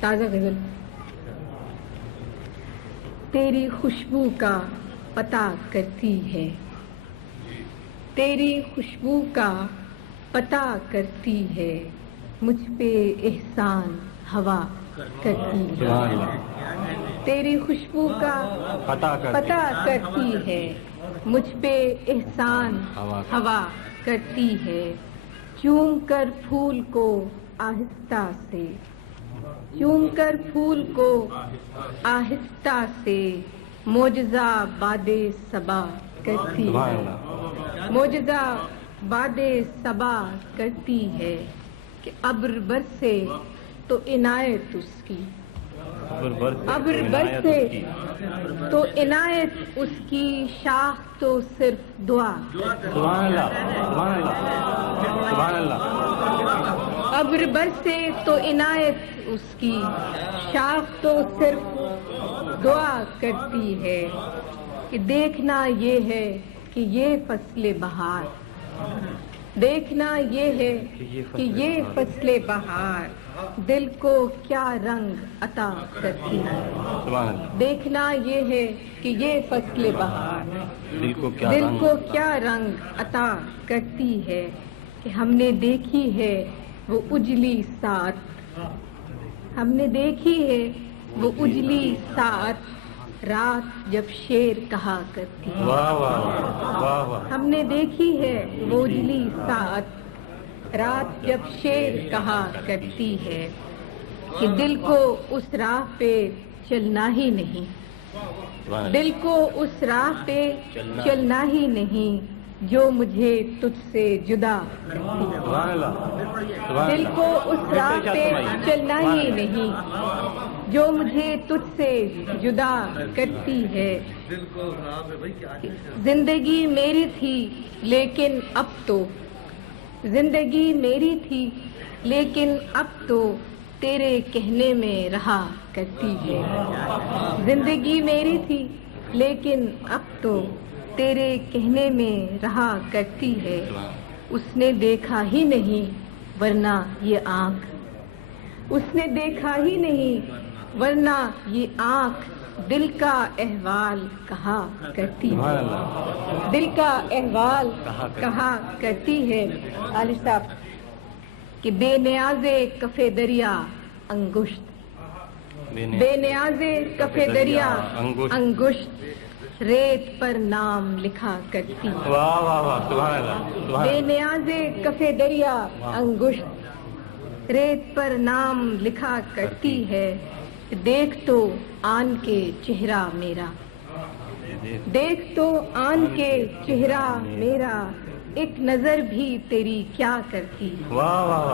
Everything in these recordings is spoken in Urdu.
تازہ غزل۔ تیری خوشبو کا پتہ کرتی ہے، تیری خوشبو کا پتہ کرتی ہے، مجھ پہ احسان ہوا کرتی ہے۔ تیری خوشبو کا پتہ کرتی ہے، مجھ پہ احسان ہوا کرتی ہے۔ چوم کر پھول کو آہستہ سے، چوم کر پھول کو آہستہ سے، معجزہ باد صبا کرتی ہے، معجزہ باد صبا کرتی ہے کہ ابر برسے تو عنایت اس کی، ابر برسے تو عنایت اس کی، شاخ تو صرف دعا۔ سبحان اللہ، سبحان اللہ، سبحان اللہ۔ ابر برسے تو عنایت اس کی، شاخ تو صرف دعا کرتی ہے کہ دیکھنا یہ ہے کہ یہ فصل بہار، دیکھنا یہ ہے کہ یہ فصل بہار دل کو کیا رنگ عطا کرتی ہے۔ دیکھنا یہ ہے کہ یہ فصل بہار دل کو کیا رنگ عطا کرتی ہے کہ ہم نے دیکھی ہے وہ اجلی ساعت، ہم نے دیکھی ہے وہ اجلی ساعت، رات جب شیر کہا کرتی ہے۔ واہ واہ واہ واہ۔ ہم نے دیکھی ہے وہ اجلی ساعت، رات جب شیر کہا کرتی ہے کہ دل کو اس راہ پہ چلنا ہی نہیں، دل کو اس راہ پہ چلنا ہی نہیں جو مجھے تجھ سے جدا کرتی ہے۔ دل کو اس راہ پہ چلنا ہی نہیں جو مجھے تجھ سے جدا کرتی ہے۔ زندگی میری تھی لیکن اب تو، زندگی میری تھی لیکن اب تو تیرے کہنے میں رہا کرتی ہے۔ زندگی میری تھی لیکن اب تو تیرے کہنے میں رہا کرتی ہے۔ اس نے دیکھا ہی نہیں ورنہ یہ آنکھ، اس نے دیکھا ہی نہیں ورنہ یہ آنکھ دل کا احوال کہا کرتی ہے، دل کا احوال کہا کرتی ہے۔ عالی صاحب کہ بے نیاز کف دریا انگشت، بے نیاز کف دریا انگشت، ریت پر نام لکھا کرتی ہے۔ واہ واہ واہ، سبحان اللہ۔ بے نیاز کف دریا انگشت، ریت پر نام لکھا کرتی ہے۔ دیکھ تو آن کے چہرہ میرا، دیکھ تو آن کے چہرہ میرا، ایک نظر بھی تیری کیا کرتی ہے۔ واہ واہ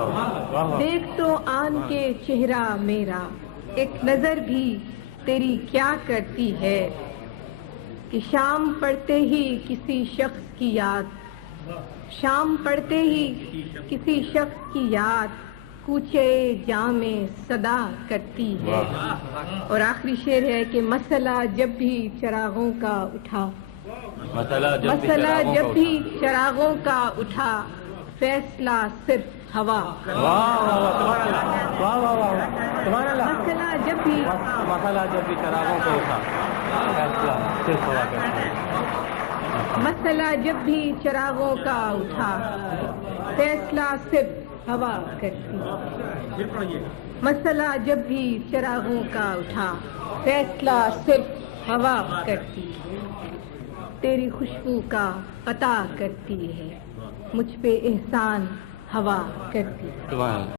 واہ۔ دیکھ تو آن کے چہرہ میرا، ایک نظر بھی تیری کیا کرتی ہے کہ شام پڑتے ہی کسی شخص کی یاد، شام پڑتے ہی کسی شخص کی یاد کوچے جام صدا کرتی ہے۔ اور آخری شعر ہے کہ مسئلہ جب بھی چراغوں کا اٹھا، مسئلہ جب بھی چراغوں کا اٹھا، فیصلہ صرف ہوا۔ مسئلہ جب بھی، مسئلہ جب بھی چراغوں کو اٹھا، فیصلہ صرف ہوا کرتا ہے۔ مسئلہ جب بھی چراغوں کا اٹھا، فیصلہ صرف ہوا کرتی ہے۔ مسئلہ جب بھی چراغوں کا اٹھا، فیصلہ صرف ہوا کرتی ہے۔ تیری خوشبو کا پتہ کرتی ہے، مجھ پہ احسان ہوا کرتی ہے۔